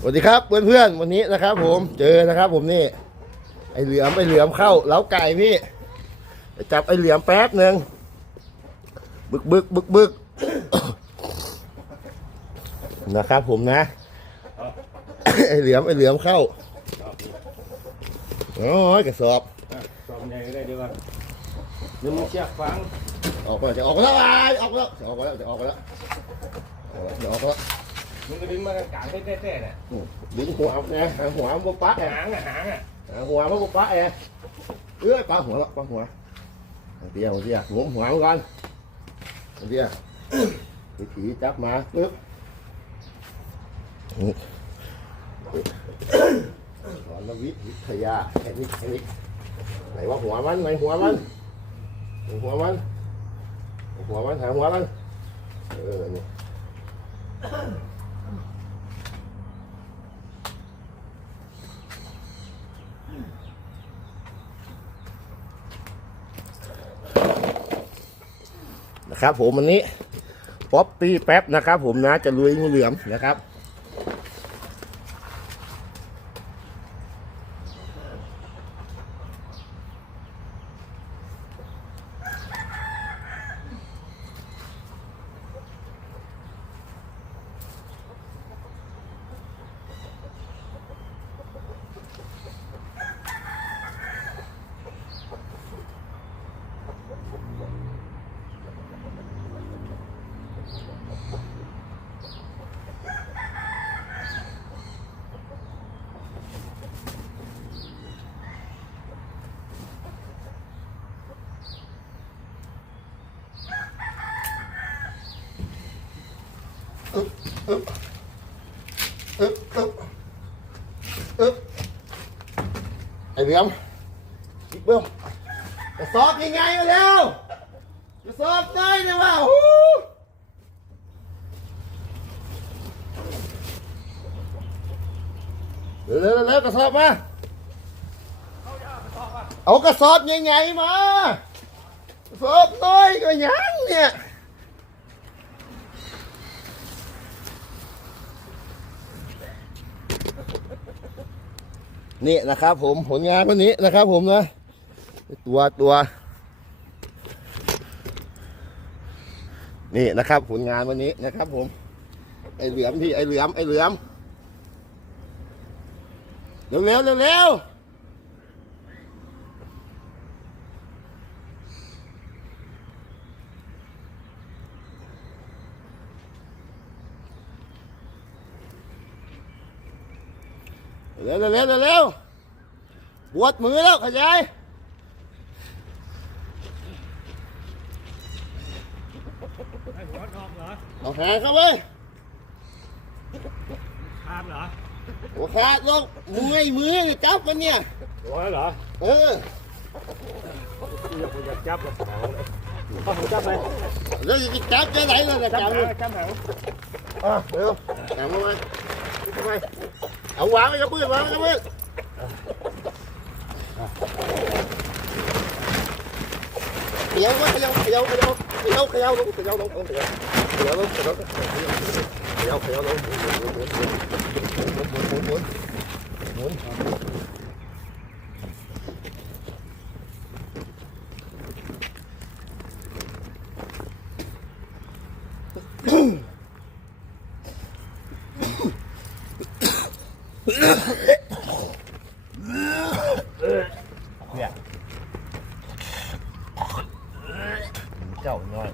สวัสดีครับเพื่อนๆวันนี้นะครับ ผมเจอนะครับ ผมนี่ ไอเหลือมไอเหลือมเข้าเล้าไก่พี่ไปจับไอเหลือมแป๊บหนึ่งบึกบึกบึกบึกนะครับ ผมนะไอเหลือมไอเหลือมเข้าโอ้ยกระสอบสอบใหญ่ก็ได้ดีกว่านี่มึงเชือกฟังออกมาจะออกมาแล้วอะออกมาแล้วจะออกมาแล้วจะออกมาแล้วจะออกมาแล้ว มึงก็ดึงมากลางๆแท้ๆน่ะอืมดึงหัวนะหางหัวมันบกปักไงหางอะหางอะหางหัวมันบกปักไงเอ้ยปลาหัวแล้วปลาหัวเตี้ยเตี้ยหัวหัวมันก่อนเตี้ยวิถีจับมาปึ๊บสอนวิทยาแค่นี้แค่นี้ไหนว่าหัวมันไหนหัวมันหัวมันหัวมันหาหัวมันเออนี่ นะครับผมวันนี้ป๊อปปี้แป๊บนะครับผมนะจะลุยงูเหลือมนะครับ ướp ướp ướp ướp thấy biết không biết không cái xót đi ngay mà đâu cái xót đây đi vào Để lấy lấy cái xót mà. Ủa cái xót như vậy mà. Xót thôi cái nhãn nha. น้อยก็ยังเนี่ยนี่นะครับผมผลงานวันนี้นะครับผมนะ ตัวตัว นี่นะครับ ผลงานวันนี้นะครับ ผม ไอเหลือมพี่ไอเหลือมไอเหลือมเร็วเร็วเร็วเร็ว เร็วเร็วเร็วเร็วเร็วปวดมือแล้วขยายไอ้หัวทองเหรอเอาหางเข้าไปคามเหรอหัวขาดลงมือมือเนี่ยจับมันเนี่ยหัวเหรอ เอออยากอยากจับกับหางเอาหางจับเลยแล้วจะจับจะไหนเลยนะจับจับหาเลยงจับหางอะเร็วจับมาไหมทำไม เอาวางไว้กับมือวางไว้กับมือเขย่าไว้เขย่าเขย่าเขย่าเขย่าเขย่าลงเขย่าลงเขย่าเขย่าลงเขย่าเขย่าลงหมุนหมุนหมุนหมุนหมุนหมุนหมุน เนี่ยเจ้าน้อย